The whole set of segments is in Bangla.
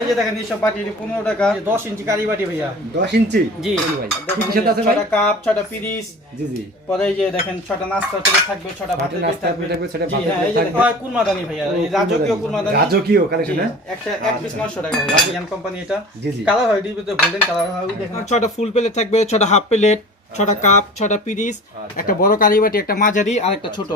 এই যে দেখেন এইসব বাটি 15 টাকা 10 ইঞ্চি কারি বাটি ভাইয়া 10 ইঞ্চি জি ভাই দেখেন কি সাথে আছে ভাই 6টা কাপ 6টা পিরিচ জি জি পরে এই যে দেখেন 6টা নাস্তা প্লেট থাকবে 6টা ভাতের প্লেট থাকবে 6টা জি ভাতের হ্যাঁ এই যে থাকবে দেখেন কুরমাদানি ভাইয়া এই রাজকীয় কুরমাদানি রাজকীয় কালেকশন হ্যাঁ একটা এক পিস 900 টাকা ভাইয়া ইয়ান কোম্পানি এটা জি জি কালার হয় ডিভিতে গোল্ডেন কালার হয় দেখেন 6টা ফুল প্লেট থাকবে 6টা হাফ প্লেট 6টা কাপ 6টা পিরিচ একটা বড় কারি বাটি একটা মাঝারি আর একটা ছোট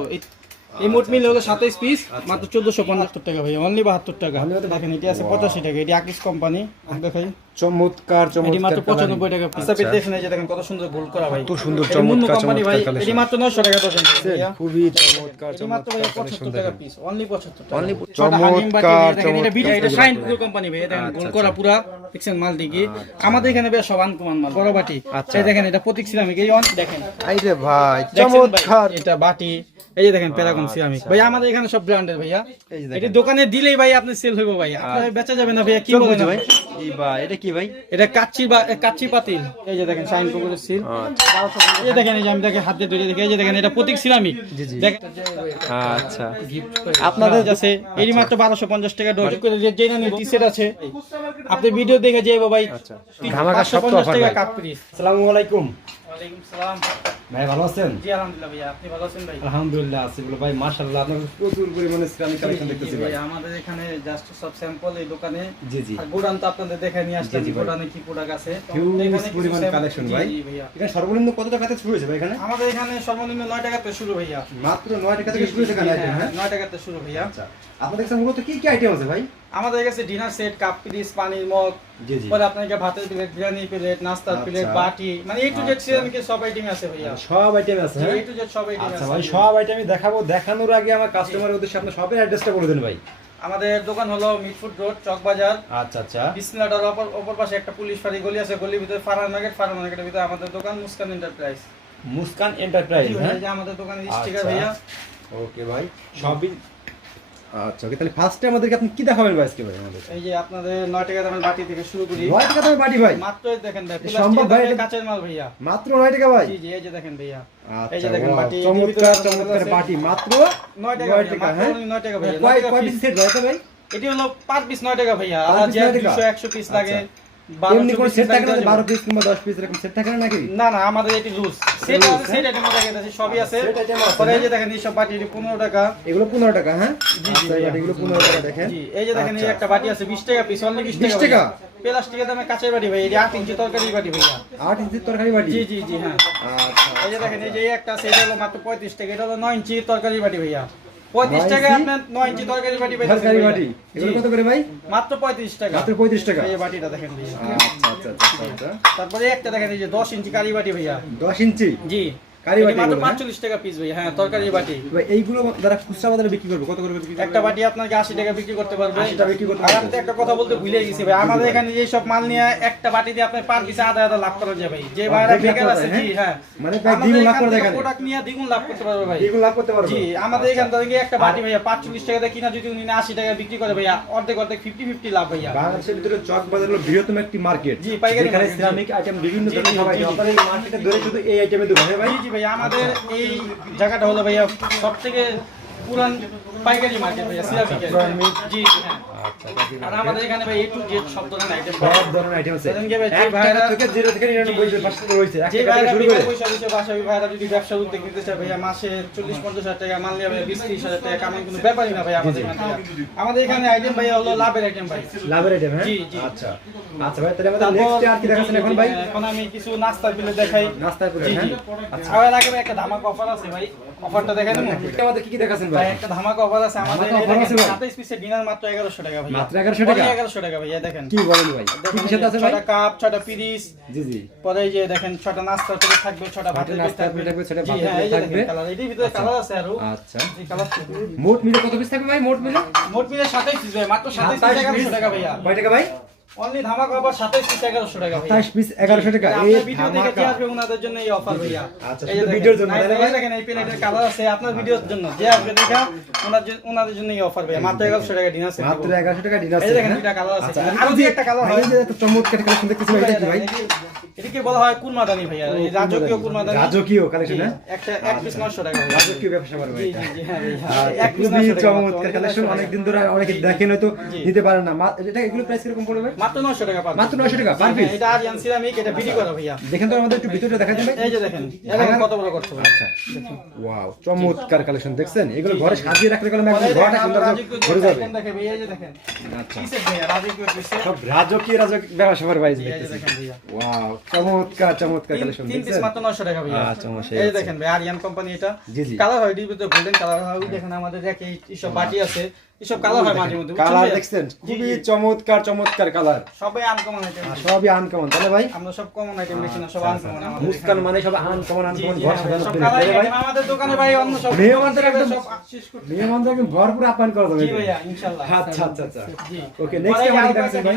এই মোট মিলে হলো 27 পিস মাত্র 1475 টাকা ভাই অনলি 72 টাকা দেখেন এটা আছে 85 টাকা এটা আকিস কোম্পানি দেখাই চমৎকার এটি মাত্র চমৎকার 95 টাকা পিস আপনি দেখেন এই যে দেখেন কত সুন্দর গোল করা ভাই কত সুন্দর চমৎকার কোম্পানি ভাই চমৎকার এটি মাত্র 900 টাকা দর্জন খুবই চমৎকার এটি মাত্র ভাই চমৎকার 75 টাকা পিস অনলি 75 টাকা অনলি চমৎকার চমৎকার এটা বিটা এটা শাইন পুরো কোম্পানি ভাই দেখেন গোল করা পুরা দেখছেন মাল দিকে আমাদের এখানে বেশ সব আনকমন মাল বড় বাটি এই দেখেন এটা প্রতীক সিরামিক এই দেখেন আইরে ভাই দেখছেন ভাই, চমৎকার এটা বাটি এই যে দেখেন প্যারাগন সিরামিক ভাই আমাদের এখানে সব ব্র্যান্ডের ভাইয়া এটা দোকানে দিলেই ভাই আপনি সেল হইব ভাই আপনার বেচা যাবে না ভাইয়া কি বলেন ভাই এই ভাই এটা কি ভাই এটা কাচ্চি পাতিল এই যে দেখেন শাইন পুকুরের সিল এই যে দেখেন এই যে আমি দেখে হাত দিয়ে ধরে দেখি এই যে দেখেন এটা প্রতীক সিরামিক দেখেন আচ্ছা আপনাদের কাছে এরই মাত্র 1250 টাকা ডজ করে যে না নিতে সেট আছে আপনি ভিডিও দেখে যাইবো ভাই আচ্ছা ধামাকা সব তো 550 অফার টাকা ভাই কাপ পিস আসসালামু আলাইকুম ওয়ালাইকুম সালাম ভাই ভালো আছেন জি আলহামদুলিল্লাহ ভাইয়া আপনি ভালো আছেন ভাই আলহামদুলিল্লাহ আছি বলে ভাই মাশাআল্লাহ আপনার প্রচুর পরিমাণে সিরামিক কালেকশন দেখতেছি ভাই আমাদের এখানে জাস্ট সব স্যাম্পল এই দোকানে জি জি আর গোডাউন তো আপনাদের দেখাই নিয়ে আসলাম গোডাউনে কি প্রোডাক্ট আছে হিউজ পরিমাণ কালেকশন ভাই এটা সর্বনিম্ন কত টাকা থেকে শুরু হয়েছে ভাই এখানে আমাদের এখানে সর্বনিম্ন 9 টাকা থেকে শুরু ভাইয়া মাত্র 9 টাকা থেকে শুরু হয়েছে এখানে আইটেম হ্যাঁ 9 টাকা থেকে শুরু ভাইয়া আচ্ছা আপনাদের কাছে মূলত কি কি আইটেম আছে ভাই আমাদের কাছে ডিনার সেট কাপ পিস পানির মগ জি জি পরে আপনাকে ভাতের প্লেট বিরিয়ানি প্লেট নাস্তার প্লেট বাটি মানে এ টু জেড সিরামিকের সব আইটেম আছে ভাইয়া সব আইটেম আছে হ্যাঁ এ টু জেড সব আইটেম আচ্ছা আছে ভাই সব আইটেমই দেখাবো দেখানোর আগে আমার কাস্টমারের উদ্দেশ্যে আপনি সবের অ্যাড্রেসটা বলে দেন ভাই আমাদের দোকান হলো মিটফুড রোড চক বাজার আচ্ছা আচ্ছা বিসমিল্লাহর অপর পাশে একটা পুলিশ ফাঁড়ি গলি আছে গলির ভিতরে ফারান মার্কেটের ভিতরে আমাদের দোকান মুস্কান এন্টারপ্রাইজ মুস্কান এন্টারপ্রাইজ হ্যাঁ এই যে আমাদের দোকানের স্টিকার ভাইয়া ওকে ভাই সবই আচ্ছা ওকে তাহলে ফার্স্টে আমাদেরকে আপনি কি দেখাবেন ভাই আজকে ভাই আমাদের এই যে আপনাদের 9 টাকা দামের বাটি থেকে শুরু করি 9 টাকা দামের বাটি ভাই মাত্র দেখেন ভাই সম্ভব ভাই প্লাস্টিকের কাঁচের মাল ভাইয়া মাত্র 9 টাকা ভাই জি জি এই যে দেখেন ভাইয়া আচ্ছা এই যে দেখেন বাটি চমৎকার চমৎকার বাটি মাত্র 9 টাকা হ্যাঁ 9 টাকা ভাইয়া কয় পিস সেট ভাই ভাই এটি হলো পার পিস 9 টাকা ভাইয়া Per আর piece যে 9 টাকা? 200 100 পিস লাগে এমনি কোন সেট থাকে না 12 পিস কিংবা 10 পিস এরকম সেট থাকে না নাকি না না আমাদের এটি রুলস সেট আছে সেট আইটেম আছে সবই আছে সেট আইটেম আছে পরে এই যে দেখেন এই সব বাটি 15 টাকা এগুলো 15 টাকা হ্যাঁ জি, আচ্ছা এই বাটিগুলো 15 টাকা দেখেন জি এই যে দেখেন এই একটা বাটি আছে 20 টাকা পিস অনলি 20 20 টাকা টাকা? প্লাস্টিকের দামে কাঁচের বাটি ভাই এই 8 ইঞ্চি তরকারি বাটি ভাইয়া 8 ইঞ্চি তরকারি বাটি জি জি জি হ্যাঁ আচ্ছা এই যে দেখেন এই যে একটা আছে এটা হলো মাত্র 35 টাকা এটা হলো 9 ইঞ্চি তরকারি বাটি ভাইয়া 35 টাকা আপনার 9 ইঞ্চি তরকারি বাটি পাইতেছেন তরকারি বাটি এগুলো কত করে ভাই মাত্র 35 টাকা মাত্র 35 টাকা এই যে বাটিটা দেখেন ভাইয়া আচ্ছা আচ্ছা আচ্ছা তারপরে একটা দেখেন এই যে 10 ইঞ্চি কারি বাটি ভাইয়া 10 ইঞ্চি জি কারি বাটি মাত্র এগুলো, হ্যাঁ? 45 টাকা পিস ভাইয়া হ্যাঁ তরকারি বাটি ভাই এইগুলো যারা খুচরা বাজারে বিক্রি করবে কত করে বিক্রি করবে একটা বাটি আপনাকে 80 টাকা বিক্রি করতে পারবে 80 টাকা বিক্রি করতে আর পারবে। আমি তো একটা কথা বলতে ভুলে গেছি ভাই আমাদের এখানে যে সব মাল নিয়ে একটা বাটি দিয়ে আপনি পার পিসে আধা আধা লাভ করা যায় ভাই যে ভাইরা দেখলে বেকার আছে হ্যাঁ? জি হ্যাঁ মানে প্রায় দ্বিগুণ লাভ করে দেখেন প্রোডাক্ট নিয়ে দ্বিগুণ লাভ করতে পারবে ভাই দ্বিগুণ লাভ করতে পারবে জি আমাদের এখান থেকে একটা বাটি ভাইয়া 45 টাকা দিয়ে কিনা যদি উনি 80 টাকা বিক্রি করে ভাইয়া অর্ধেক অর্ধেক 50-50 লাভ ভাইয়া বাংলাদেশের ভিতরে চক বাজার হলো বৃহত্তম একটি মার্কেট জি, পাইকারি যেখানে market, জি। সিরামিক আইটেম বিভিন্ন জি, ধরনের জি, সবাই জি, জি। আপনার এই মার্কেটে ধরে শুধু এই আইটেমে দোকান হ্যাঁ ভাই জি জি ভাইয়া আমাদের এই জায়গাটা হলো ভাইয়া সবথেকে পুরান পাইকারি মার্কেট ভাইয়া সিরামিকের জি হ্যাঁ আচ্ছা আর আমাদের এখানে ভাই A to Z সব ধরনের আইটেম সব ধরনের আইটেম আছে দেখেন কি ভাই, যে এক টাকা ভাইরা- থেকে 0 থেকে 99 পর্যন্ত রয়েছে এক যে টাকা থেকে ভাইরা শুরু বিকাশ করে পয়সা দিচ্ছে বাসায় ভাইরা যদি ব্যবসা উদ্যোগ নিতে চায় ভাইয়া মাসে 40-50 হাজার টাকা মাল নিয়ে ভাইয়া 20-30 হাজার টাকা কামাই কোনো ব্যাপারই না ভাই আমাদের এখানে আমাদের এখানে আইটেম ভাইয়া হলো লাভের আইটেম ভাই লাভের আইটেম হ্যাঁ জি, জি। আচ্ছা আচ্ছা ভাই তাহলে আমাদের নেক্সট আর কি দেখাচ্ছেন এখন ভাই এখন আমি কিছু নাস্তার বিলে দেখাই নাস্তার করে জি হ্যাঁ জি আচ্ছা আর আগে ভাই একটা ধামাকা অফার আছে ভাই অফারটা দেখেন এটা আমাদের কি কি দেখাচ্ছেন ভাই ভাই একটা ধামাকা অফার আছে আমাদের ধামাকা offer আছে ভাই? 27 পিসের ডিনার মাত্র 1100 টাকা ভাই মাত্র 1100 টাকা? 1100 টাকা ভাই দেখেন কি বলেন ভাই কি কি সাথে আছে ভাই 6টা কাপ 6টা পিরিচ জি জি পরে এই যে দেখেন 6টা নাস্তার প্লেট থাকবে 6টা ভাতের প্লেট নাস্তার থাকবে প্লেট থাকবে, 6টা জি ভাতের হ্যাঁ এই প্লেট যে থাকবে। দেখেন কালার এটির ভিতরে কালার আছে আরো আচ্ছা এই কালার মোট মিলে কত পিস থাকবে ভাই মোট মিলে মোট মিলে 27 পিস ভাই মাত্র 27 পিস 1100 টাকা ভাইয়া কয় টাকা ভাই অনলি ধামাকা অফার 27 পিস 1100 টাকা ভাই। 27 পিস 1100 টাকা। এই আপনার ভিডিও দেখে ধামাকা। যে আসবে ওনাদের জন্য এই অফার ভাইয়া। আচ্ছা, এই যে শুধু দেখেন, ভিডিওর জন্য, না, তাই না এই ভাই? দেখেন এই প্লেটের কালার আছে আপনার ভিডিওর জন্য যে আসবে দেখা ওনাদের জন্য এই অফার ভাইয়া। মাত্র 1100 টাকা ডিনার সেট। মাত্র 1100 টাকা ডিনার এই সেট। দেখেন দুইটা কালার আছে। আচ্ছা, আরো দুই একটা কালার হয়। এই যে একটা চমৎকার কালেকশন দেখতেছি ভাই, এটা কি ভাই? এটাকে বলা হয় কুরমাদানি ভাইয়া। এই রাজকীয় কুরমাদানি। রাজকীয় কালেকশন, হ্যাঁ? একটা এক পিস 900 টাকা ভাইয়া। রাজকীয় ব্যবসা করবে জি এটা। জি জি হ্যাঁ ভাইয়া। আচ্ছা, এক পিস খুবই 900 টাকা। চমৎকার কালেকশন, অনেকদিন ধরে অনেকে দেখেন হয়তো নিতে পারেন না। এটা এগুলো প্রাইস কিরকম পড়বে? মাত্র 900 টাকা পাবেন। মাত্র 900 টাকা পার পিস। এটা আরিয়ান সিরামিক, এটা বিডি করা ভাইয়া। দেখেন তো আমাদের একটু ভিতরটা দেখা যাবে। এই যে দেখেন এটা দেখেন কত বড় করতে পারে। আচ্ছা, ওয়াও, চমৎকার কালেকশন দেখছেন। এগুলো ঘরে সাজিয়ে রাখলে গেলে একদম ঘরটা সুন্দর ভরে যাবে। দেখেন ভাইয়া, এই যে দেখেন আচ্ছা, পিসের ভাইয়া রাজকীয় পিসের। সব রাজকীয় ব্যবসা করবে ভাই এই যে দেখতেছি। দেখেন ভাইয়া ওয়াও, চমৎকার চমৎকার কালেকশন তিন পিস দেখছেন। মাত্র 900 টাকা ভাইয়া। আচ্ছা, অবশ্যই এই যে আছে। দেখেন ভাই আরিয়ান কোম্পানি এটা। জি, জি। কালার হয় এর ভিতরে গোল্ডেন কালার হয়। ওই দেখেন আমাদের দেখে এইসব বাটি আছে। এইসব কালার হয় মাঝে মধ্যে। বুঝছেন কালার ভাইয়া? দেখছেন, জি, খুবই জি। চমৎকার চমৎকার কালার। সবাই আনকমন আইটেম। সবই আনকমন, তাই না ভাই? আমরা সব কমন আইটেম বেশি না, সব আনকমন আমাদের। মুস্কান মানে সব আনকমন জি, আনকমন জি, ঘর হ্যাঁ, সাজানোর সব জন্য, কালার তাই না ভাই? আইটেম আমাদের দোকানে ভাই অন্য সব মেহমানদের একদম সব শেষ করতে। মেহমানদের একদম ভরপুর আপ্যায়ন করা যাবে। জি ভাইয়া ইনশাআল্লাহ। আচ্ছা আচ্ছা আচ্ছা। জি ওকে, নেক্সট আমার কি দেখাচ্ছেন ভাই?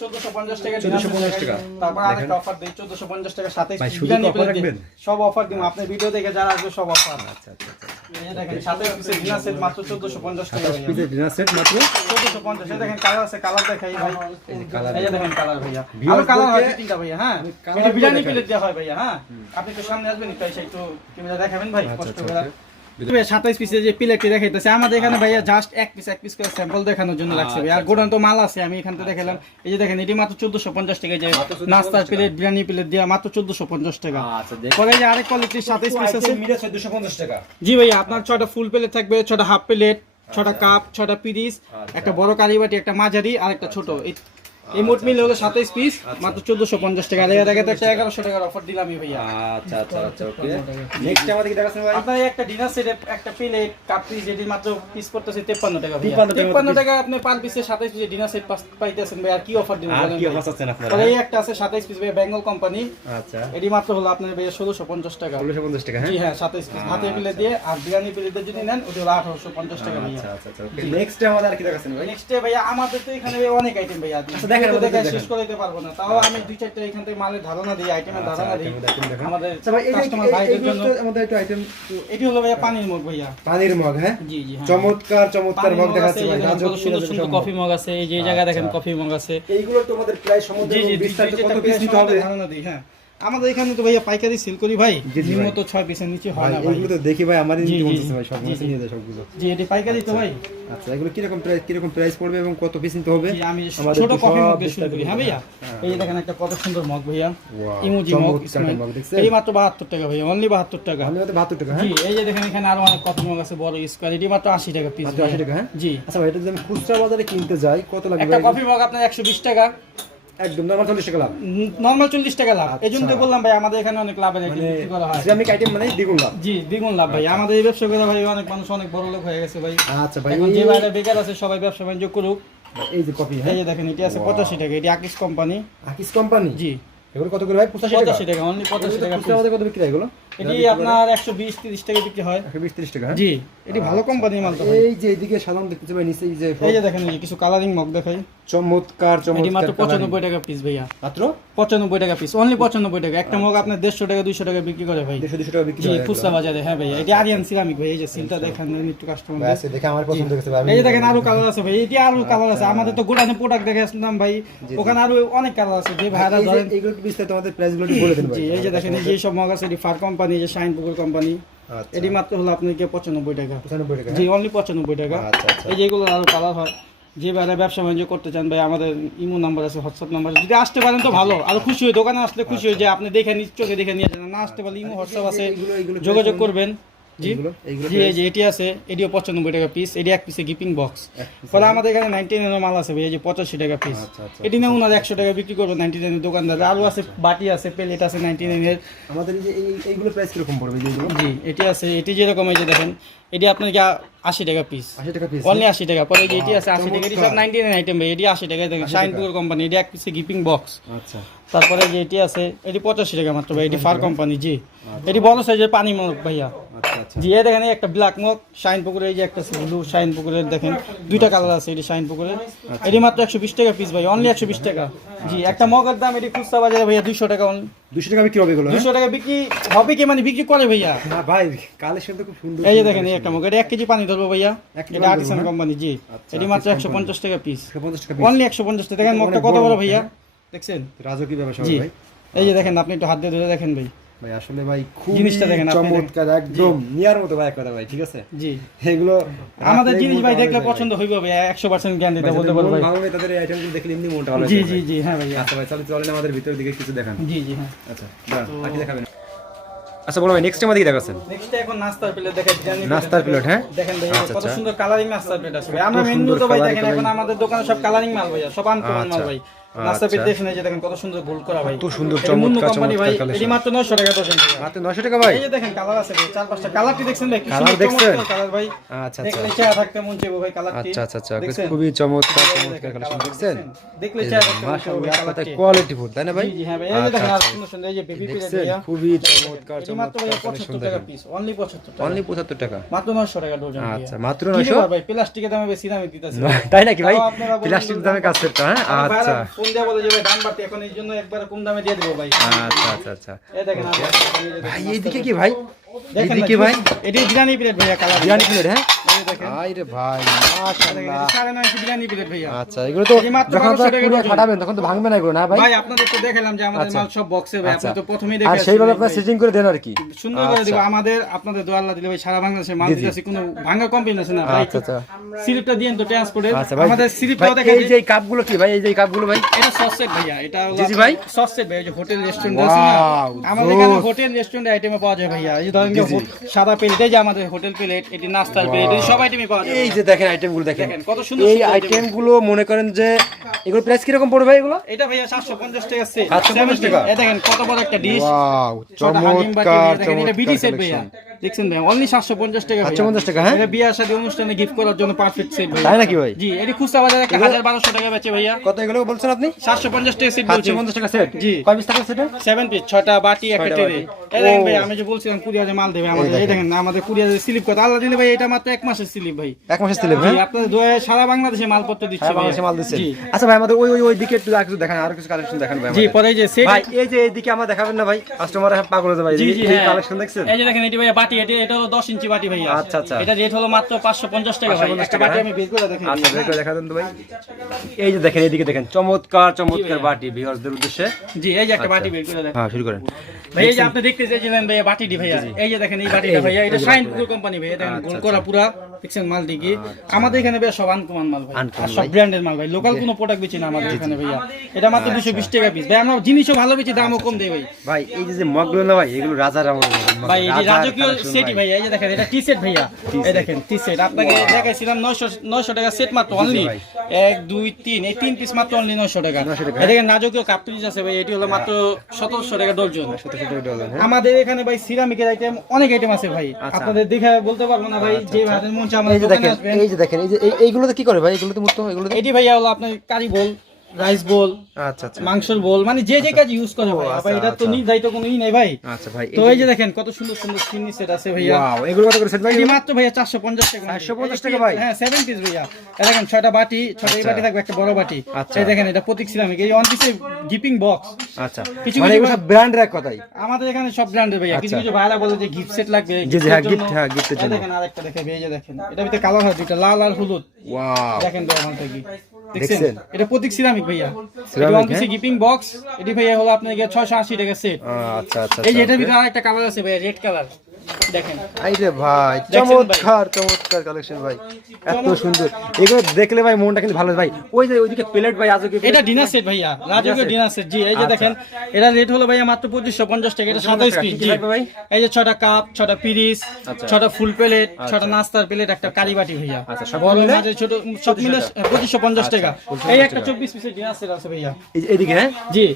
1450 টাকা 1450 টাকা। তারপর আরেকটা অফার দেই 1450 টাকা সাথে ভাই, শুধু বিরিয়ানি offer প্লেট রাখবেন? সব অফার দিই আপনি ভিডিও দেখে যারা আসবে সব অফার। আচ্ছা আচ্ছা আচ্ছা। এই যে দেখেন সাথে পিসের ডিনার সেট মাত্র 1450 টাকা 27 পিসের ডিনার সেট মাত্র 1450। এই দেখেন কালার আছে, কালার দেখাই ভাই। এই যে কালার। এই যে দেখেন কালার ভাইয়া। Viewers আরো কালার হয় দেরকে- তিনটা ভাইয়া। হ্যাঁ আমি colour এটা বিরিয়ানি গুলো প্লেট দেওয়া হয় ভাইয়া। হ্যাঁ আপনি একটু সামনে আসবেন একটু এসে একটু ক্যামেরা দেখাবেন ভাই আচ্ছা, কষ্ট আচ্ছা, করে। okay. 27 পিসের যে প্লেটটি দেখাইতেছে আমাদের এখানে ভাইয়া জাস্ট এক পিস করে স্যাম্পল দেখানোর জন্য লাগছে ভাই। আর গোডাউন তো মাল আছে, আমি এখান থেকে দেখালাম। এই যে দেখেন এটি মাত্র 1450 টাকা। যে নাস্তার প্লেট বিরিয়ানি প্লেট দিয়া মাত্র 1450 টাকা। আচ্ছা, পরে এই যে আরেক কোয়ালিটির 27 পিস আছে। মিলে 1450 টাকা। জি ভাইয়া আপনার 6টা ফুল প্লেট থাকবে, 6টা হাফ প্লেট, 6টা কাপ, 6টা পিরিস, একটা বড় কারি বাটি, একটা মাঝারি আর একটা ছোট। এই মোট মিলে হলো 27 পিস মাত্র 1450 টাকা। আর এর আগে তো একটা 1100 টাকার অফার দিলামই ভাইয়া। আচ্ছা আচ্ছা আচ্ছা, ওকে। নেক্সট আমাদের কি দেখাচ্ছেন ভাই? আপনার একটা ডিনার সেট একটা প্লেট কাপ পিস যেটি মাত্র পিস পড়তেছে 53 টাকা ভাইয়া। 53 টাকা আপনি পার পিসে 27 পিসের ডিনার সেট পাইতেছেন ভাই। আর কি অফার দিবেন আর বলেন কি ভাই? অফার আছেন আপনারা? তাহলে এই একটা আছে 27 পিস ভাই বেঙ্গল কোম্পানি। আচ্ছা, এটি মাত্র হলো আপনার ভাই 1650 টাকা। 1650 টাকা, হ্যাঁ? জি হ্যাঁ 27 পিস হাতে প্লেট দিয়ে। আর বিরিয়ানি প্লেটের যদি নেন ওটি হলো 1850 টাকা ভাইয়া। আচ্ছা আচ্ছা আচ্ছা, ওকে। নেক্সট আমাদের আর কি দেখাচ্ছেন ভাই? নেক্সট ভাইয়া আমাদের তো এখানে ভাই অনেক আইটেম ভাইয়া। দেখেন, তো দেখে দেখেন। শেষ করে দিতে পারবো না। তাও আমি দুই চারটা এখান থেকে মালের ধারণা দিই, আইটেমের ধারণা দিই দেখেন। আমাদের আচ্ছা ভাই, এই কাস্টমার ভাইদের এইগুলো জন্য। তো আমাদের একটু আইটেম। এটি হলো ভাইয়া পানির মগ ভাইয়া। পানির মগ, হ্যাঁ? জি জি হ্যাঁ। চমৎকার চমৎকার পানির মগ মগ দেখাচ্ছে আছে, ভাই। এই দেখেন কত সুন্দর সুন্দর কফি মগ আছে। এই যে এই জায়গায় দেখেন আচ্ছা। কফি মগ আছে। এইগুলো তো আমাদের প্রায় সমুদ্র জি জি বিস্তারিত দুই কত চারটা পিস পিস নিতে হবে? ধারণা দিই। হ্যাঁ আমাদের এখানে তো ভাইয়া পাইকারি সেল করি ভাই। জি, জি ভাই। নিম্ন তো 6 পিসের নিচে হয় ভাই, না ভাই। এইগুলো তো দেখি ভাই আমারই জি, নিতে জি, মন চাচ্ছে ভাই, সব জি, মাছ জি। নিয়ে যায় সবগুলো। জি এটি পাইকারি তো ভাই। আচ্ছা, এগুলো কিরকম প্রাইস পড়বে এবং কত পিস নিতে হবে? জি, আমি আমাদের ছোট তো কফি সব মগ দিয়ে শুরু করি। হ্যাঁ ভাইয়া হ্যাঁ। এই যে দেখেন একটা কত সুন্দর মগ ভাইয়া। Wow, ইমোজি মগ চমৎকার স্মাইল। মগ দেখছেন? এই মাত্র 72 টাকা ভাইয়া, অনলি 72 টাকা। আমি হয়তো 72 টাকা, জি হ্যাঁ? এই যে দেখেন এখানে আরো অনেক কফি মগ আছে বড় স্কোয়ার। এটি মাত্র 80 টাকা পিস। মাত্র 80 টাকা, হ্যাঁ? জি আচ্ছা ভাই, এটা যদি আমি খুচরা বাজারে কিনতে যাই কত লাগবে একটা ভাই? কফি মগ আপনার 120 টাকা। একদম নরমাল 40 টাকা লাভ। নরমাল 40 টাকা লাভ। আচ্ছা। এই জন্য তো বললাম ভাই আমাদের এখানে অনেক লাভের আইটেম মানে বিক্রি করা হয়। ইসলামিক আইটেম মানে দ্বিগুণ লাভ। জি দ্বিগুণ লাভ ভাই। আমাদের এই ব্যবসা করে ভাই অনেক মানুষ অনেক বড় লোক হয়ে গেছে ভাই। আচ্ছা ভাই, এখন যে বাইরে বেকার আছে সবাই ব্যবসা বাণিজ্য করুক। এই যে কফি, এই হ্যাঁ? যে দেখেন এটি আছে 85 টাকা। এটি আকিস কোম্পানি। আকিস কোম্পানি। জি এগুলো কত করে ভাই? 85 টাকা। 85 টাকা, অনলি 85 টাকা খুচরা piece। বাজারে কত বিক্রি হয় এগুলো? এটি আপনার 120-30 টাকা বিক্রি হয়। 120-30 টাকা, হ্যাঁ? জি এটি ভালো কোম্পানির মাল তো ভাই। এই যে এদিকে সাধারণ দেখতেছি ভাই, নিচে এই যে এই যে দেখেন এই যে কিছু কালারিং মগ দেখাই। চমৎকার এটি চমৎকার মাত্র coloring। 95 টাকা পিস ভাইয়া। মাত্র 95 টাকা পিস, অনলি 95 টাকা। একটা মগ আপনার 150 টাকা 200 টাকা বিক্রি করে ভাই। 150-200 টাকা বিক্রি জি হয় খুচরা বাজারে। হ্যাঁ ভাইয়া এটি আরিয়ান সিরামিক ভাই। এই যে সিলটা দেখেন একটু কাস্টমার। ভাই, আছে দেখে আমার পছন্দ হয়েছে ভাই। আমি এই যে দেখেন আরো কালার আছে ভাই। এটি আরো কালার আছে। আমাদের তো গোডাউনে প্রোডাক্ট দেখে আসলাম ভাই, ওখানে আরো অনেক কালার আছে যে ভাইরা এই যে ধরেন। এইগুলো কি বিস্তারিত আমাদের প্রাইস গুলো বলে দেন ভাই। জি এই যে দেখেন এই যে সব মগ আছে। এটি ফার কোম্পানি, যে শাইন পুকুর কোম্পানি। আচ্ছা, এটি মাত্র হলো আপনার 95 টাকা। 95 টাকা, জি হ্যাঁ? অনলি 95 টাকা। আচ্ছা আচ্ছা। এই যে এগুলো আরো কালার হয়। যে বাইরে ব্যবসা বাণিজ্য করতে চান ভাই আমাদের ইমো নাম্বার আছে, হোয়াটসঅ্যাপ নাম্বার আছে। যদি আসতে পারেন তো ভালো, আরো খুশি হই। দোকানে আসলে খুশি হই যে আপনি দেখে নিজ চোখে দেখে নিয়ে যান। না আসতে পারলে ইমো হোয়াটসঅ্যাপ আছে, এইগুলো যোগাযোগ করবেন। জি এইগুলো জি এই যে এটি আছে। এটিও 95 টাকা পিস। এটি এক পিসে গিপিং বক্স। পরে আমাদের এখানে 99 এর মাল আছে ভাই। এই যে 85 টাকা পিস। আচ্ছা, আচ্ছা, এটি না ওনার 100 টাকা বিক্রি করবে 99 এর দোকানদার। আরো আছে বাটি আছে, প্লেট আছে 99 এর। আমাদের এই যে এইগুলো প্রাইস কিরকম পড়বে যেগুলো? জি এটি আছে। এটি যেরকম এই যে দেখেন এটি আপনার 80 টাকা পিস, 80 টাকা পিস, অনলি 80 টাকা। পরে যে এটি আছে 80 টাকা। এটি সব চমৎকার। 99 আইটেম ভাই। এটি 80 টাকা দেখেন, 80 শাইন টাকা। পুকুর কোম্পানি। এটি এক পিসে গিপিং বক্স। আচ্ছা তারপরে যে এটি আছে এটি 85 টাকা মাত্র ভাই। এটি ফার কোম্পানি। জি এটি বড় সাইজের পানি মগ ভাইয়া। আচ্ছা আচ্ছা জি এই দেখেন এই একটা ব্ল্যাক মগ শাইন পুকুরের, এই যে একটা ব্লু শাইন পুকুরের দেখেন দুইটা কালার আছে, এটি শাইন পুকুরের, এটি মাত্র 120 টাকা পিস ভাই, অনলি 120 টাকা। জি একটা মগের দাম এটি খুচরা বাজারে ভাইয়া 200 টাকা, 200 টাকা বিক্রি হবে এগুলো? 200 টাকা বিক্রি হবে কি, মানে বিক্রি করে ভাইয়া। না ভাই কালেকশন তো খুব সুন্দর। এই যে দেখেন এই একটা মগ, এটা 1 কেজি পানি ধরবো ভাইয়া, 1 কেজি এটা আর্টিসান কোম্পানি। জি এটি মাত্র 150 টাকা পিস, 150 টাকা অনলি 150 টাকা। দেখেন মগটা কত বড় ভাইয়া, দেখছেন? রাজকীয় ব্যবসা জি ভাই। এই যে দেখেন, আপনি একটু হাত দিয়ে ধরে দেখেন ভাই, ভাই আসলে ভাই খুব জিনিসটা দেখেন আপনি, চমৎকার, একদম নিয়ার মতো ভাই, এক কথা ভাই, ঠিক আছে? জি এগুলো আমাদের জিনিস ভাই দেখলে পছন্দ হইবে ভাই, 100% গ্যারান্টি দিতে বলতে পারবো ভাই। ভালো ভাই, তাদের এই আইটেমগুলো দেখলে এমনি মনটা ভালো জি হয়ে জি যায়। জি হ্যাঁ ভাইয়া। আচ্ছা ভাই চলেন চলেন আমাদের ভিতরের দিকে কিছু দেখান। জি জি হ্যাঁ। আচ্ছা দাঁড়ান, বাকি দেখাবেন। আচ্ছা বলো ভাই, নেক্সট আমাদের কি দেখাচ্ছেন? নেক্সট এখন নাস্তার প্লেট দেখেন, নাস্তার প্লেট, হ্যাঁ? দেখেন ভাই আচ্ছা, কত আচ্ছা। সুন্দর কালারিং নাস্তার প্লেট আছে ভাই। কত আমরা মেনু সুন্দর তো ভাই coloring দেখেন এখন coloring। আমাদের দোকানে সব কালারিং মাল ভাইয়া, সব আনকমন মাল আচ্ছা, ভাই। নাস্তার প্লেট আচ্ছা। দেখেন, এই যে দেখেন কত সুন্দর গোল করা ভাই, কত সুন্দর এটা মুন্নু চমৎকার কোম্পানি ভাই, চমৎকার এটি collection। মাত্র 900 টাকা ডজন ভাই। মাত্র 900 টাকা ভাই? এই যে দেখেন কালার আছে ভাই, 4-5টা কালারটি দেখছেন ভাই, কি কালার সুন্দর দেখছেন? চমৎকার কালার ভাই। আচ্ছা দেখলে আচ্ছা চেহারা থাকতে মন চাইবে ভাই কালারটি। আচ্ছা আচ্ছা আচ্ছা দেখছেন? খুবই চমৎকার এই যে চমৎকার দেখেন কালেকশন কালার, দেখছেন? দেখলে চেহারা থাকতে মন চাইবে ভাই মাশাআল্লাহ, কালারটি। কোয়ালিটি ফুল, তাই না ভাই? জি জি হ্যাঁ ভাই, এই যে দেখেন আর সুন্দর সুন্দর এই যে বেবি প্লেট দেখছেন? ভাইয়া, খুবই চমৎকার এটি মাত্র ভাই চমৎকার কালেকশন 75 টাকা দেখেন। পিস, অনলি 75 টাকা, অনলি 75 টাকা? মাত্র 900 টাকা ডজন ভাইয়া। আচ্ছা মাত্র কি 900? ব্যাপার ভাই, প্লাস্টিকের দামে বেশি দামে দিতেছে। তাই নাকি ভাই? তাও আপনারা বলুন প্লাস্টিক তো দামে কাজ করতে, হ্যাঁ? আচ্ছা ফোন দিয়ে বলে যে ভাই দাম বাড়তি, এখন এই জন্য একবারে কম দামে দিয়ে দেবো ভাই। আচ্ছা আচ্ছা আচ্ছা এই দেখেন আর ভাই এইদিকে কি ভাই? দেখেন এইদিকে ভাই এটি বিরিয়ানি প্লেট ভাইয়া, কালার বিরিয়ানি প্লেট, হ্যাঁ? এই দেখেন আরে ভাই মাশাআল্লাহ। 9.5 বিরিয়ানি প্লেট ভাইয়া। আচ্ছা এগুলো তো এই মাত্র যখন 1200 টাকা পুরো ডজন। ফাটাবেন তখন তো ভাঙবে না এগুলো, না ভাই? ভাই আপনাদের তো দেখালাম যে আমাদের আচ্ছা। মাল সব বক্সে ভাই, আপনি আচ্ছা। তো প্রথমেই আর দেখে সেইভাবে আসছেন আপনারা ভাই। সেটিং করে দেন আর কি? সুন্দর করে দিব আচ্ছা। আমাদের, আপনাদের দোয়া আল্লাহ দিলে ভাই সারা বাংলাদেশে মাল জি, জি। দিতেছি, কোনো ভাঙা কমপ্লেন আছে না ভাই। আচ্ছা আচ্ছা স্লিপটা দিয়েন তো ট্রান্সপোর্টের, আচ্ছা ভাই, আমাদের ভাই, স্লিপটাও দেখেন। এই যে এই কাপগুলো কি ভাই? এই যে এই কাপগুলো ভাই? এটা সস সেট ভাইয়া, এটা হলো জি, জি ভাই। সস সেট ভাই, এই যে হোটেল রেস্টুরেন্ট আছে না, Wow, আমাদের এখানে জোস। হোটেল রেস্টুরেন্ট আইটেমে পাওয়া যায় ভাইয়া। এই যে ধরেন যে জি, জি। সাদা প্লেট, এই যে আমাদের হোটেল প্লেট, এটি নাস্তার প্লেট, এটি সব আইটেমে পাওয়া যায়। এই যে দেখেন আইটেমগুলো দেখেন, দেখেন কত সুন্দর এই সুন্দর আইটেমগুলো মনে করেন যে এগুলো প্রাইস কিরকম পড়বে ভাই এগুলো? এটা ভাইয়া 750 টাকা সেট, 750 টাকা? এই দেখেন কত বড় একটা ডিশ, ওয়াও ছোট হালিম বাটি, চমৎকার দেখেন এটা বিডি সেট ভাইয়া, কালেকশন। দেখছেন ভাই অনলি 750 টাকা ভাইয়া। 750 টাকা, হ্যাঁ? এটা বিয়ে শাদী অনুষ্ঠানে গিফট করার জন্য পারফেক্ট সেট ভাই। তাই নাকি ভাই? জি এটি খুচরা বাজারে 1200 টাকা বেচে ভাইয়া, কত এগুলো বলছেন আপনি? 750 টাকা সেট বলছি। 750 টাকা সেট? জি। কয় পিস থাকে সেটে? 7 পিস, 6টা বাটি একটা 6টা ট্রে। বাটি। এই দেখেন ও। ভাই, আমি যে বলছিলাম কুরিয়ারে মাল দেবে আমাদের, এই দেখেন আমাদের কুরিয়ারে স্লিপ কত আল্লাহ দিলে ভাই, এটা মাত্র 1 মাসের স্লিপ ভাই। এক মাসের স্লিপ, জি হ্যাঁ? আপনাদের দোয়া সারা বাংলাদেশে মালপত্র দিচ্ছে সারা ভাই। বাংলাদেশে মাল দিচ্ছেন? জি আচ্ছা ভাই আমাদের ওই ওই ওই দিকে একটু আর কিছু দেখান, আর কিছু কালেকশন দেখান ভাই জি আমাদের। পরে এই যে সেট, ভাই এই যে এইদিকে আমরা দেখাবেন না ভাই? কাস্টমার পাগল হয়ে যাবে ভাই। জি জি এই হ্যাঁ কালেকশন দেখছেন? এই যে দেখেন এটি ভাইয়া বাটি, এটা হলো 10 ইঞ্চি বাটি ভাইয়া। আচ্ছা, আচ্ছা। এটা রেট হলো মাত্র 550 টাকা ভাই। 550 একটা টাকা, বাটি হ্যাঁ? আমি বের করে দেখেন। আচ্ছা বের করে দেখা দেন তো ভাই। এই যে দেখেন এইদিকে দেখেন চমৎকার চমৎকার ভাইয়া। বাটি ভিউয়ারদের উদ্দেশ্যে। জি এই যে একটা আচ্ছা। বাটি বের করে দেখেন হ্যাঁ শুরু করেন। ভাই। এই যে আপনি দেখতে চাইছিলেন ভাইয়া বাটিটি ভাইয়া, এই যে দেখেন এই বাটিটা ভাইয়া, এটা শাইন পুকুর কোম্পানি ভাইয়া, দেখেন গোল করা পুরা, দেখছেন মালটি কি আমাদের এখানে ভাইয়া সব আনকমন মাল ভাই, আনকমন আর সব ভাই। ব্র্যান্ডের মাল ভাই, লোকাল কোনো প্রোডাক্ট বেচি না আমাদের এখানে ভাইয়া। এটা মাত্র 220 টাকা পিস ভাই, আমরা জিনিসও ভালো বেচি, দামও কম দেই ভাই। ভাই এই যে মগগুলো না ভাই, এগুলো রাজার আমলের মগ। ভাই এই যে রাজার রাজকীয় collection সেটই ভাই, এই যে দেখেন এটা টি সেট ভাইয়া, এই দেখেন টি সেট আপনাকে দেখাইছিলাম 900 টাকা সেট মাত্র, অনলি ভাই। 1 2 3 এই 3 পিস মাত্র অনলি 900 টাকা। 900 টাকা। এই দেখেন রাজকীয় কাপ পিস আছে ভাই, এটি হলো মাত্র 1700 টাকা ডজন। 1700 টাকা ডজন, হ্যাঁ? আমাদের এখানে ভাই সিরামিকের আইটেম অনেক আইটেম আছে ভাই, আচ্ছা। আপনাদের দেখে বলতে পারবো না ভাই, যে ভাইদের মন চায় এই আমাদের যে দোকানে দেখেন, আসবেন। এই যে দেখেন, এই যে এইগুলোতে কি করে ভাই? এগুলোতে মূলত এগুলোতে? এটি ভাইয়া হলো আপনার কারি বোল, রাইস বোল, আচ্ছা আচ্ছা মাংসের বোল, মানে যে যে কাজ ইউজ করে ভাই। আচ্ছা, ভাই এটা তো আচ্ছা। নির্ধারিত কোনো ই নাই ভাই। আচ্ছা ভাই। তো এই যে দেখেন কত সুন্দর সুন্দর সিনি সেট আছে ভাইয়া। ওয়াও, এগুলো কত করে সেট ভাই? এটি মাত্র ভাইয়া 450 টাকা। 450 টাকা ভাই? হ্যাঁ 7 পিস ভাইয়া। এই দেখেন 6টা বাটি, 6টা এই বাটি থাকবে, একটা বড় বাটি। আচ্ছা। এই দেখেন এটা প্রতীক সিরামিক, এই অন পিসে গিফটিং বক্স। আচ্ছা কিছু মানে কিছু এগুলো সব ব্র্যান্ডের এক কথাই? আমাদের এখানে সব ব্র্যান্ডের ভাইয়া। কিছু কিছু ভাইরা বলে যে গিফট সেট লাগবে, জি, জি, হ্যাঁ, gift-এর gift, জন্য। হ্যাঁ, gift-এর এই জন্য। দেখেন আরেকটা দেখেন, এই যে দেখেন এটার ভিতরে কালার হয় দুইটা, লাল আর হলুদ। ওয়াও দেখেন তো আমার থেকে দেখছেন? দেখছেন, এটা প্রতীক সিরামিক ভাইয়া, Ceramic, এটা ওয়ান পিসে গিফটিং বক্স। এটি ভাইয়া হলো আপনার 680 টাকা সেট। আচ্ছা আচ্ছা এই যে এটার ভিতরে আরেকটা কালার আছে ভাইয়া, রেড কালার, দেখেন। এই রে ভাই দেখছেন ভাই? চমৎকার চমৎকার কালেকশন ভাই, এত সুন্দর। এগুলো দেখলে ভাই মনটা কিন্তু ভালো ভাই। ওই যে ওইদিকে প্লেট ভাই, আজকে এটা ডিনার সেট ভাইয়া, রাজকীয় set? Dinner set. জি এই যে আচ্ছা। দেখেন, এটা রেট হলো ভাইয়া মাত্র 2550 টাকা। এটা 27 পিস। কি কি জি থাকবে ভাই? এই যে 6টা কাপ, 6টা পিরিস, আচ্ছা। 6টা ফুল প্লেট, 6টা নাস্তার প্লেট, একটা কারি বাটি ভাইয়া। আচ্ছা, সব বড় মিলে? মাঝে ছোট সব মিলে 2550 টাকা। 2550 এই একটা টাকা। 24 পিসের ডিনার সেট আছে ভাইয়া। এইদিকে, হ্যাঁ? জি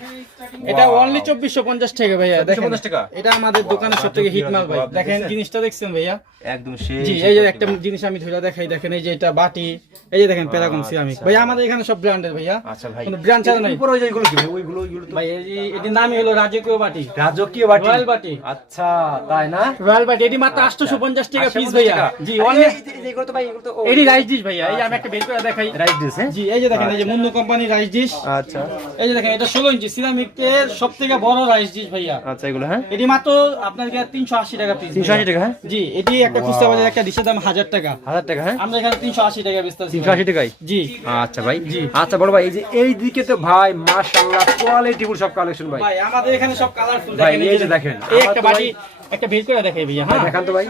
এটা অনলি 2450 টাকা ভাইয়া। দেখেন 2450 টাকা? এটা আমাদের দোকানের সবথেকে হিট মাল ভাই। দেখেন জিনিসটা দেখছেন ভাইয়া একদম সেই জি এই যে একটা জিনিস আমি ধরে দেখাই দেখেন এই যে এটা বাটি এই যে দেখেন প্যারাগন সিরামিক ভাই আমাদের এখানে সব ব্র্যান্ডের ভাইয়া আচ্ছা ভাই কোনো ব্র্যান্ড ছাড়া নাই উপরে ওই যেগুলো কি ভাই ওইগুলো তো ভাই এই যে এটির নাম হলো রাজকীয় বাটি রাজকীয় বাটি রয়্যাল বাটি আচ্ছা তাই না রয়্যাল বাটি এটি মাত্র 850 টাকা পিস ভাইয়া জি অনেক এইগুলো তো ভাই এগুলো তো এটি রাইস ডিশ ভাইয়া এই যে আমি একটা বের করে দেখাই রাইস ডিশ হ্যাঁ জি এই যে দেখেন এই যে মুন্নু কোম্পানির রাইস ডিশ আচ্ছা এই যে দেখেন এটা 16 ইঞ্চি সিরামিকের সবথেকে বড় রাইস ডিশ ভাইয়া আচ্ছা এগুলো হ্যাঁ এটি মাত্র আপনার কাছে 380 টাকা পিস 380 টাকা হ্যাঁ জি এটি একটা খুচরা বাজারে একটা ডিশের দাম 1000 টাকা 1000 টাকা হ্যাঁ আমরা এখানে 380 টাকা বেচতেছি 380 টাকায় জি আচ্ছা ভাই আচ্ছা বড় ভাই এই যে এই দিকে তো ভাই মাশাআল্লাহ কোয়ালিটি ফুল সব কালেকশন ভাই ভাই আমাদের এখানে সব কালারফুল ভাই, দেখেন এই যে দেখেন, এই আমার একটা তো বাটি একটা বের করে দেখাই ভাইয়া হ্যাঁ দেখান তো ভাই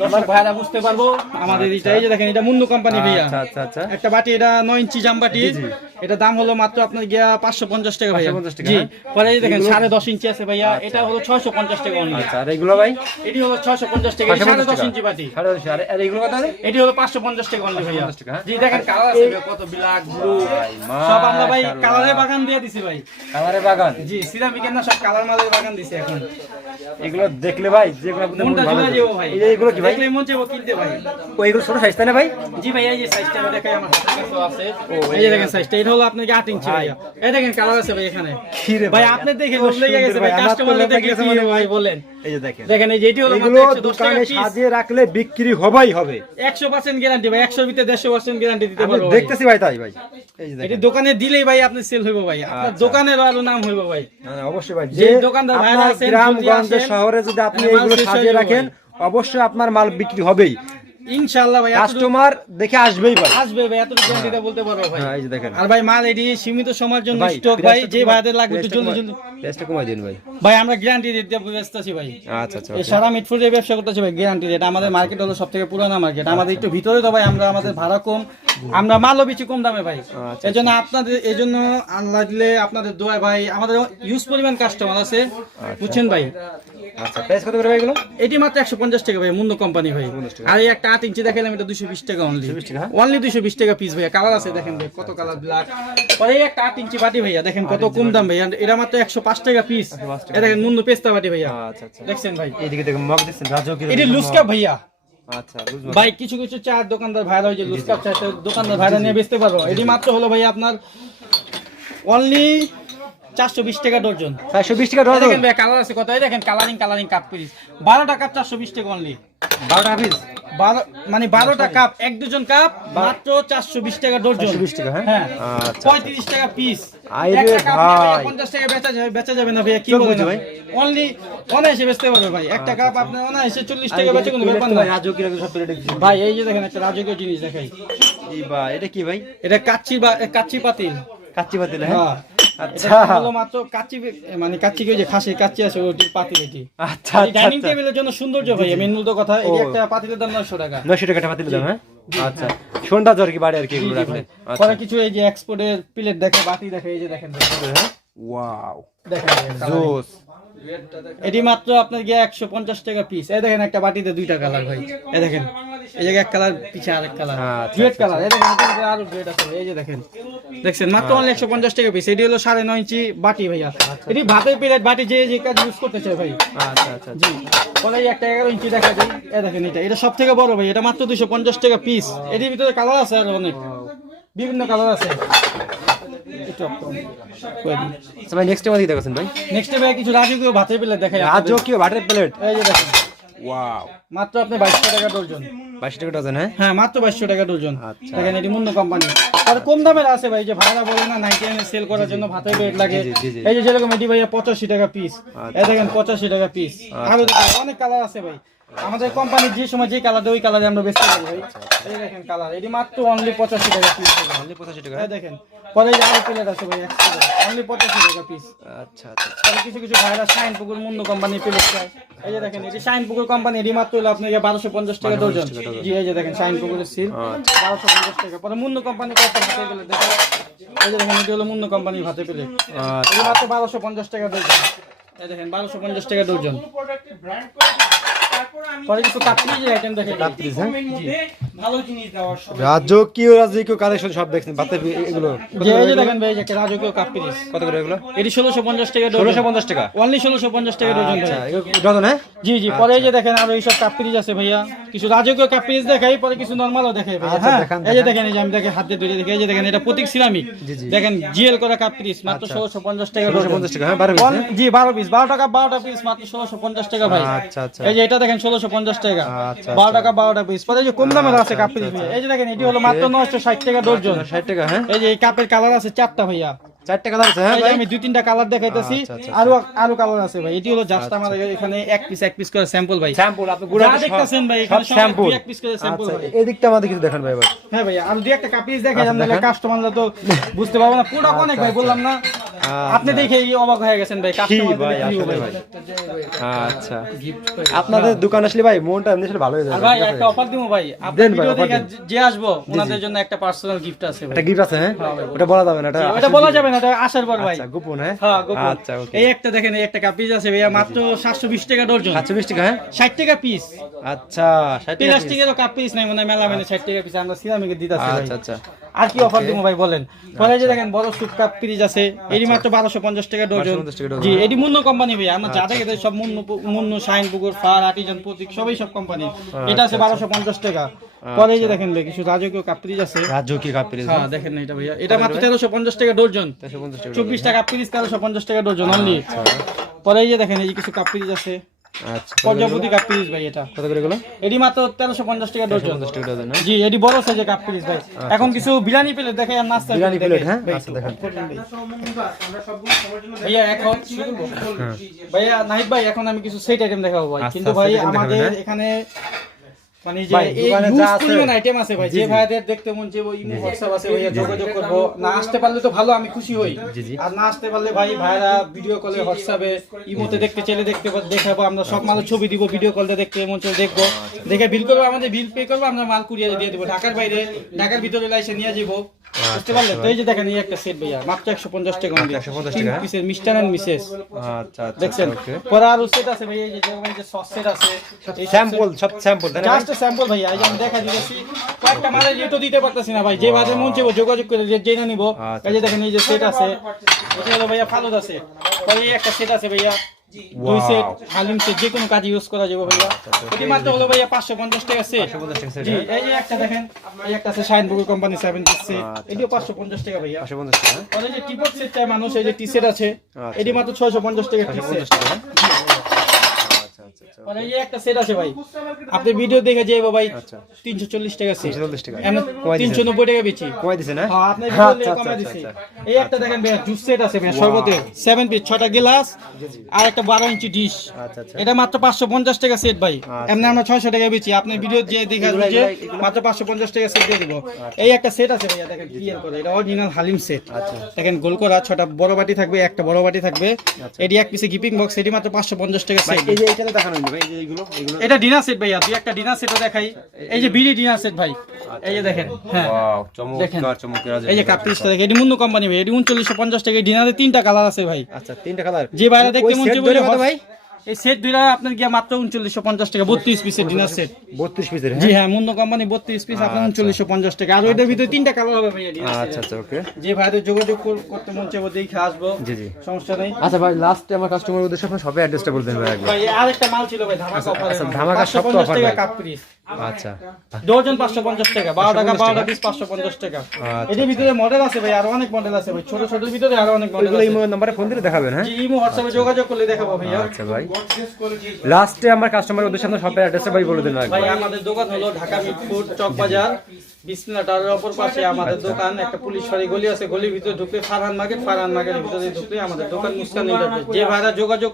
দর্শক ভাইরা বুঝতে পারবো আমাদের এটা এই যে দেখেন এটা মুন্নু কোম্পানি ভাইয়া আচ্ছা আচ্ছা আচ্ছা একটা বাটি এটা 9 ইঞ্চি জাম বাটি এটা দাম হলো মাত্র আপনার গিয়া 550 টাকা ভাইয়া 550 টাকা, জি হ্যাঁ? পরে এই যে দেখেন 10.5 ইঞ্চি আছে ভাইয়া এটা হলো 650 টাকা অনলি আচ্ছা আর এগুলো ভাই এটি হলো 650 টাকা 10.5 ইঞ্চি বাটি 10.5 আর এগুলো কত আছে এটি হলো 550 টাকা অনলি ভাইয়া 550 টাকা, হ্যাঁ? জি দেখেন কালার আছে ভাইয়া, কত ব্ল্যাক ব্লু সব আমরা ভাই মাশাআল্লাহ। কালারের বাগান দিয়ে দিছি ভাই কালারে বাগান জি সিরামিকের না সব কালার মালের বাগান দিছি এখন এগুলো দেখলে ভাই যেগুলো আপনাদের মন মনটা ভালো জুড়ে হবে। যাবো ভাই এই যে এগুলো কি ভাই দেখলে মন চাইবো কিনতে ভাই ও এগুলো ছোট সাইজ তাই না ভাই জি ভাই এই যে সাইজটা আমি দেখাই আমার হাতের কাছেও আছে এই যে দেখেন সাইজটা এটা হলো আপনার 8 ইঞ্চি ভাইয়া এই দেখেন কালার আছে ভাই এখানে কি রে ভাই আপনি দেখে লোভ লেগে গেছে ভাই আমার তো কাস্টমার লোভ দেখে লেগে গেছে কি মানে ভাই বলেন এই যে দেখেন দেখেন এই যে এটি হলো এগুলো মাত্র 110 টাকা দোকানে পিস সাজিয়ে রাখলে বিক্রি হবেই হবে 100% গ্যারান্টি ভাই 100 এর ভিতরে 150% গ্যারান্টি দিতে আমি পারবো ভাই দেখতেছি ভাই তাই ভাই এই যে এটি দেখেন দোকানে দিলেই ভাই আপনি সেল হইব ভাই আপনার আচ্ছা। দোকানের আরো নাম হইব ভাই না, না, অবশ্যই ভাই যে যে দোকানদার ভাইরা আপনার আছেন, গ্রামগঞ্জে যদি আসেন, শহরে যদি আপনি তাহলে মাল এগুলো শেষ হয়ে সাজিয়ে যাবে রাখেন অবশ্যই আপনার মাল বিক্রি হবেই ইনশাআল্লাহ ভাই এতটুকু কাস্টমার দেখে আসবেই ভাই আসবে ভাই এতটুকু গ্যারান্টি বলতে পারবো ভাই হ্যাঁ এই যে দেখেন আর ভাই মাল এটি সীমিত সময়ের জন্য ভাই স্টক ভাই যে ভাইদের লাগবে একটু জলদি জলদি টেস্টটা কমাই দিন ভাই ভাই আমরা গ্যারান্টি দিতে ব্যস্তাছি ভাই আচ্ছা আচ্ছা এই সারা মিটফুডের ব্যবসা করতেছে ভাই গ্যারান্টি রেট আমাদের মার্কেট হলো সবথেকে পুরানো মার্কেট আমাদের একটু ভিতরে তো ভাই আমরা আমাদের ভাড়া কম আমরা মালও বেশি কম দামে ভাই আচ্ছা, এজন্য আপনাদের এজন্য আল্লাহ দিলে আপনাদের দোয়া ভাই আমাদের ইউজ পরিমাণ কাস্টমার আছে বুঝছেন ভাই আচ্ছা প্রাইস কত করে ভাই এগুলো এটি মাত্র 150 টাকা ভাই মুন্নু কোম্পানি ভাই আর এই একটা 8 ইঞ্চি দেখালাম এটা 220 টাকা অনলি 220 টাকা, হ্যাঁ? অনলি 220 টাকা পিস ভাইয়া কালার আছে দেখেন ভাই কত কালার ব্ল্যাক আর এই একটা 8 ইঞ্চি বাটি ভাইয়া দেখেন কত কম দাম ভাইয়া এটা মাত্র 105 টাকা পিস এই দেখেন মুন্নু পেস্তা বাটি ভাইয়া আচ্ছা আচ্ছা দেখছেন ভাই এইদিকে দেখেন মগ দিচ্ছেন রাজকীয় এটি লুস্কা ভাইয়া আচ্ছা বুঝলাম ভাই কিছু কিছু চার দোকানদার ভাইরা ওই যে লুস্কা চা দোকানদার ভাইরা নিয়ে বেচতে পারবো এটি মাত্র হলো ভাই আপনার অনলি 420 টাকা ডজন 420 টাকা এই ডজন দেখেন ভাই কালার আছে কত এই দেখেন কালারিং কাপ পিস 12টা কাপ 420 টাকা অনলি 12 টাকা পিস 12টা কাপ এক ডজন কাপ মাত্র 420 টাকা ডজন 420 টাকা হ্যাঁ হ্যাঁ আচ্ছা 35 টাকা পিস আইরে একটা কাপ ভাই। 50 টাকা বেচা যাবে না ভাইয়া কি চল বলেন বুঝি ভাই। অনলি অনায়াসে বেচতে পারবে ভাই একটা কাপ আপনি অনায়াসে 40 টাকা বেচে কোনো ব্যাপার না রাজকীয় সব প্লেট দিচ্ছেন ভাই এই যে দেখেন একটা রাজকীয় জিনিস দেখাই এই ভাই এটা কি ভাই এটা কাচ্চি পাতিল কাচ্চি পাতিল হ্যাঁ হ্যাঁ আচ্ছা এটা হলো মাত্র কাচ্চি মানে কাচ্চি কি ওই যে খাসির কাচ্চি আছে ওই পাতিল এটি আচ্ছা আচ্ছা ডাইনিং টেবিলের জন্য সৌন্দর্য ভাই মেন মূল তো কথা এই ও। একটা পাতিলের দাম 900 টাকা 900 টাকা পাতিল দাম হ্যাঁ আচ্ছা সন্ধ্যা জ্বর কি বাড়ি আর কি এগুলো জি, জি রাখলে ভাই। আচ্ছা পরে কিছু এই যে এক্সপোর্টের প্লেট দেখে বাটি দেখে এই যে দেখেন ওয়াও দেখেন জোস এটি মাত্র আপনার গিয়ে 150 টাকা পিস এই দেখেন একটা বাটিতে দুইটা কালার ভাই এই দেখেন এই জায়গায় এক কালার পিছে আরেক কালার আচ্ছা, রেড কালার এই দেখেন এটা আরো রেড আছে এই যে দেখেন দেখছেন মাত্র অনলি 150 টাকা পিস এটি হলো 9.5 ইঞ্চি বাটি ভাইয়া এটি ভাতের প্লেট বাটি যে যে কাজ ইউজ করতে চায় ভাই আচ্ছা আচ্ছা জি পরে এই একটা 11 ইঞ্চি দেখা যায় এই দেখেন এটা সব থেকে বড় ভাই এটা মাত্র 250 টাকা পিস এটির ভিতরে কালার আছে আর অনেক বিভিন্ন কালার আছে আচ্ছা ভাই নেক্সট টাইম দিতে গেছেন ভাই নেক্সট ভাই কিছু রাজকীয় ভাতের প্লেট দেখাই আপনাদের। রাজকীয় বাটার প্লেট এই যে দেখেন ওয়াও মাত্র আপনি 2200 টাকা ডজন 22 টাকা ডজন হ্যাঁ হ্যাঁ মাত্র 2200 টাকা ডজন আচ্ছা। দেখেন এটি মুন্নু কোম্পানি আর কম দামের আছে ভাই যে ভাড়া বলে না 99 সেল করার জন্য ভাতের প্লেট লাগে জি, জি, জি। এই যে যেরকম এটি ভাইয়া 85 টাকা পিস এই দেখেন 85 টাকা পিস আরো দেখেন অনেক কালার আছে ভাই আমাদের কোম্পানির যে সময় যে কালার দেয় ওই কালারে আমরা বেচতে পারি ভাই এই দেখেন কালার এটি মাত্র অনলি 85 টাকা পিস অনলি 85 টাকা এই দেখেন পরে এই যে আরো প্লেট আছে ভাই অনলি 85 টাকা পিস আচ্ছা আচ্ছা আর কিছু কিছু ভাইরা শাইন পুকুর মুন্নু কোম্পানির প্লেট চায় এই যে দেখেন এটি শাইন পুকুর কোম্পানি এটি মাত্র হলো আপনাকে 1250 টাকা ডজন জি এই যে দেখেন শাইন পুকুরের সিল 1250 টাকা পরে মুন্নু কোম্পানি কত ভাতে পেলে দেখেন এই যে দেখেন এটি হলো মুন্নু কোম্পানির ভাতে পেলে আচ্ছা এটি মাত্র 1250 টাকা ডজন এই দেখেন 1250 টাকা ডজন পরে কিছু কাপড়ের আইটেম দেখে কাপ্রিজ, হ্যাঁ? ভালো জিনিস দেওয়ার সব রাজকীয় কালেকশন সব দেখছেন বাতে এগুলো যে এই যে দেখেন ভাই এই যে একটা রাজকীয় কাপড় কত করে এগুলো? এটি 1650 টাকা ডজন 1650 টাকা। অনলি 1650 টাকা ডজন আচ্ছা, এগুলো ডজন, হ্যাঁ? জি জি পরে এই যে দেখেন আর এইসব কাপড় আছে ভাইয়া কিছু রাজকীয় কাপড় দেখাই পরে কিছু নরমালও দেখাই ভাইয়া আচ্ছা, হ্যাঁ দেখান, এই যে দেখেন এই যে আমি দেখে হাত দিয়ে ধরে দেখি এই যে দেখেন এটা প্রতীক সিরামিক জি, জি। দেখেন জিএল করা কাপড় মাত্র 1650 টাকা ডজন 1650 টাকা, হ্যাঁ? 12 পিস, জি 12 পিস 12 টাকা 12টা পিস মাত্র 1650 টাকা ভাই আচ্ছা, আচ্ছা। এই যে এটা দেখেন 1650 টাকা আচ্ছা, 12 টাকা 12টা পিস পরে এই যে কম দামের আছে কাপড় এই যে দেখেন এটি হলো মাত্র 960 টাকা ডজন 60 টাকা, হ্যাঁ? এই যে এই কাপের কালার আছে 4টা ভাইয়া 4 টাকা আছে, হ্যাঁ এই যে ভাই? আমি 2-3টা কালার দেখাইতেছি আচ্ছা, আচ্ছা, আরো কালার আছে ভাই এটি হলো জাস্ট আমাদের এখানে এক পিস করে স্যাম্পল ভাই স্যাম্পল আপনি গুড়া যা দেখতেছেন ভাই এখানে সব স্যাম্পল। এক পিস করে স্যাম্পল আচ্ছা, ভাই এই দিকটা আমাদের কিছু দেখান ভাই এবার। হ্যাঁ ভাই আর দুই একটা কাপিস দেখাই আচ্ছা, আমরা দেখান। কাস্টমাররা তো বুঝতে পারবো না পুরো অনেক ভাই বললাম না আপনি দেখে অবাক হয়ে গেছেন ভাই কি কাস্টমার ভাই আসলে ভাই। আচ্ছা, আপনাদের দোকান আসলে ভাই মনটা এমনি আসলে ভালো হয়ে আর যাবে। ভাই ঠিক আছে? একটা অফার দিমু ভাই আপনার দেন ভাই, ভিডিও offer দেখে দেন। যে আসবো ওনাদের জন্য একটা পার্সোনাল গিফট আছে ভাই একটা গিফট আছে, হ্যাঁ? হ্যাঁ ভাই, ওটা বলা যাবে না, এটা ওটা বলা যাবে না এটা আসার পর ভাই আচ্ছা, গোপন, হ্যাঁ? হ্যাঁ গোপন আচ্ছা, ওকে। এই একটা দেখেন এই একটা কাপিস আছে ভাইয়া মাত্র 720 টাকা ডজন 720 টাকা, হ্যাঁ? 60 টাকা পিস আচ্ছা, 60 টাকা piece। প্লাস্টিকেরও কাপ পিস নাই মানে মেলা মানে 60 টাকা পিস আমরা সিরামিকের দিতাছি ভাই আচ্ছা, আচ্ছা। আর কি অফার দিমু ভাই বলেন পরে যে দেখেন বড় সুপ কাপ পিস আছে এডি মাত্র 1250 টাকা ডজন 1250 টাকা ডজন। জি এডি মুন্নো কোম্পানি ভাই আমরা যা দেখে দেই সব মুন্নো শাইন পুকুর ফার আর্টিজান প্রতীক সবই সব কোম্পানি এটা আছে 1250 টাকা পরে যে দেখেন ভাই কিছু রাজকীয় কাপ পিস আছে রাজকীয় কাপ পিস, হ্যাঁ দেখেন না এটা ভাইয়া এটা মাত্র 1350 টাকা ডজন 350 টাকা। 24 টাকা কাপ পিস 1350 টাকা ডজন অনলি পরে এই যে দেখেন এই যে কিছু কাপ পিস আছে আচ্ছা, পর্যাপতি কাপ পিস ভাই এটা কত করে এগুলো? এডি মাত্র 1350 টাকা ডজন 50 টাকা ডজন, হ্যাঁ? জি এডি বড় সাইজের কাপ পিস ভাই এখন কিছু বিরিয়ানি প্লেট দেখে আর নাস্তা বিরিয়ানি প্লেট প্লেট, দেখে। হ্যাঁ? ভাই, আচ্ছা, দেখান। ভাইয়া এখন ভাইয়া নাহিদ ভাই এখন আমি কিছু সেট আইটেম দেখাবো ভাই আচ্ছা, কিন্তু ভাই set item আমাদের দেখাবেন, হ্যাঁ? এখানে মানে যে ভাই, এই দোকানে ইউজ যা আছে- পরিমাণ আইটেম আছে ভাই জি, যে জি। ভাইদের দেখতে মন চাইবো ইমো হোয়াটসঅ্যাপ আছে ভাইয়া যোগাযোগ করবো না আসতে পারলে তো ভালো আমি খুশি হই জি, জি। আর না আসতে পারলে ভাই ভাইরা ভিডিও কলে হোয়াটসঅ্যাপে ইমোতে দেখতে চাইলে দেখতে দেখাবো আমরা সব মালের ছবি দিব ভিডিও কলে দেখতে মন চাইলে দেখবো দেখে বিল করবো আমাদের বিল পে করবো আমরা মাল কুরিয়ারে দিয়ে দেবো ঢাকার বাইরে ঢাকার ভিতরে লাইসে নিয়ে যাবো বুঝতে পারলে তো এই যে দেখেন এই একটা সেট ভাইয়া মাত্র 150 টাকা 150 টাকা, হ্যাঁ? পিসের মিস্টার এন্ড মিসেস আচ্ছা, আচ্ছা, দেখছেন ওকে। পরে আরো সেট আছে ভাই এই যে যেমন এই যে সস সেট আছে এই স্যাম্পল, সব স্যাম্পল, তাই না ভাই? জাস্ট স্যাম্পল ভাই এই যে আমি দেখা দিতেছি কয়েকটা মালের রেটও দিতে পারতেছি না ভাই যে বাদে মন চাইবো যোগাযোগ করে রেট জেনে নিব আচ্ছা, এই যে দেখেন এই যে সেট আছে এটা হলো ভাইয়া ফালুদা সেট পরে এই একটা সেট আছে ভাইয়া দুই সেট হালিম সেট যে কোনো কাজে ইউজ করা যাবে ভাইয়া এটি মাত্র হলো ভাইয়া 550 টাকা সেট 550 টাকা set, জি হ্যাঁ? এই যে একটা দেখেন এই একটা আছে শাইন বুক কোম্পানি 7 পিস সেট আচ্ছা, এটিও 550 টাকা ভাইয়া 550 টাকা, হ্যাঁ? আর এই যে টিপট সেট চাই মানুষ এই যে টি সেট আছে আচ্ছা। এটি মাত্র 650 টাকা টি সেট 550 টাকা, হ্যাঁ? আচ্ছা, আচ্ছা, আচ্ছা। আর এই যে একটা সেট আছে ভাই আপনি ভিডিও দেখে যাইবো ভাই আচ্ছা। 340 টাকা সেট 340 টাকা। আমি কমাই দিছেন? 390 টাকা বেচি কমাই দিছেন, হ্যাঁ? হ্যাঁ আপনি ভিডিও আচ্ছা, দেখে আচ্ছা, কমাই আচ্ছা, দিছি আচ্ছা। এই একটা দেখেন ভাই জুস সেট আছে ভাই শরবতের 7 পিস 6টা গ্লাস আর একটা 12 ইঞ্চি ডিশ আচ্ছা, আচ্ছা। এটা মাত্র 550 টাকা সেট ভাই আচ্ছা। এমনি আমরা 600 টাকা বেচি আপনি ভিডিও যে দেখে আসবেন যে মাত্র 550 টাকা সেট দিয়ে দিব এই একটা সেট আছে ভাইয়া দেখেন ক্লিয়ার করে এটা অরিজিনাল হালিম সেট আচ্ছা। দেখেন গোল করা 6টা বড় বাটি থাকবে একটা বড় বাটি থাকবে এটি এক পিসে গিপিং বক্স এটি মাত্র 550 টাকা ভাই, সেট এই যে এইটাতে দেখানো হয়নি ভাই, এই যে এইগুলো এটা ডিনার সেট ভাইয়া তুই একটা ডিনার সেটও দেখাই এই যে বিডি ডিনার সেট ভাই এই যে দেখেন হ্যাঁ ওয়াও, দেখেন। চমৎকার, চমৎকার। এই যে কাপ্রিসটা দেখেন এটি মুন্নু কোম্পানি ভাই এটি 3950 টাকা ডিনারে 3টা কালার আছে ভাই আচ্ছা, 3টা কালার। যে বাইরে দেখতে ওই মন set চাইবো ধরে কত ভাই? এই সেট দুইটা আপনার গিয়া মাত্র 3950 টাকা 32 পিসের ডিনার সেট 32 পিসের, জি হ্যাঁ? হ্যাঁ মুন্নু কোম্পানি 32 পিস আপনার 3950 টাকা আর ওইটার ভিতরে 3টা কালার হবে ভাইয়া dinner set আচ্ছা, এর। আচ্ছা, ওকে। যে ভাইদের যোগাযোগ করতে মন চাইবো দেখে আসবো জি, জি। সমস্যা নেই আচ্ছা ভাই, লাস্টে আমার কাস্টমার উদ্দেশ্যে আপনার শপের অ্যাড্রেসটা বলে দেন ভাই একবার। ভাই আরেকটা মাল ছিল ভাই ধামাকা অফার আচ্ছা, ধামাকা সব তো offer টাকা ভাই। কাপ্রিস আচ্ছা, ডজন 550 টাকা 12 টাকা 12টা পিস 550 টাকা আচ্ছা, এর ভিতরে মডেল আছে ভাই আরো অনেক মডেল আছে ভাই ছোট ছোটর ভিতরে আরো অনেক মডেল ওইগুলো আছে এই নাম্বারে ফোন দিলে দেখাবেন, হ্যাঁ? জি ইমো হোয়াটসঅ্যাপে যোগাযোগ করলে দেখাবো ভাইয়া আচ্ছা ভাই, লাস্টে আমার কাস্টমার উদ্দেশ্যে আপনার শপের অ্যাড্রেসটা ভাই বলে দেন একবার। ভাই আমাদের দোকান হলো ঢাকা মিটফুড চক বাজার বিসমিল্লাহ টাওয়ারের অপর পাশে আমাদের দোকান একটা পুলিশ ফাঁড়ি গলি আছে গলির ভিতরে ঢুকলে ফারহান মার্কেটের ভিতরে ঢুকলে আমাদের দোকান মুস্কান ইন্টারপ্রাইজ যে ভাইরা যোগাযোগ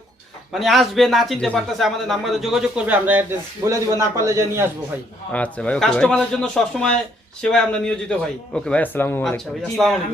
মানে আসবে না চিনতে পারতেছে আমাদের নাম্বারে যোগাযোগ করবে আমরা অ্যাড্রেস বলে দিব না পারলে যে নিয়ে আসবো ভাই আচ্ছা ভাই, ওকে ভাই, কাস্টমারের জন্য সবসময় সেবায় আমরা নিয়োজিত ভাই ওকে ভাই, আসসালামু আলাইকুম। আচ্ছা ভাই আসসালামু আলাইকুম